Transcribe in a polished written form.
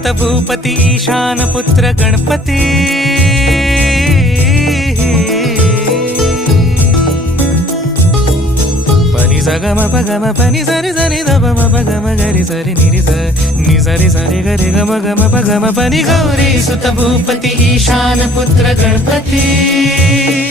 सुत भूपती ईशान पुत्र गणपती पनि सगम पगम पनि सरि सरि ध म पगम गरि सरि निरि स नि सरि सरि गरि गम गम पगम पनि गौरी सुत भूपती ईशान पुत्र गणपती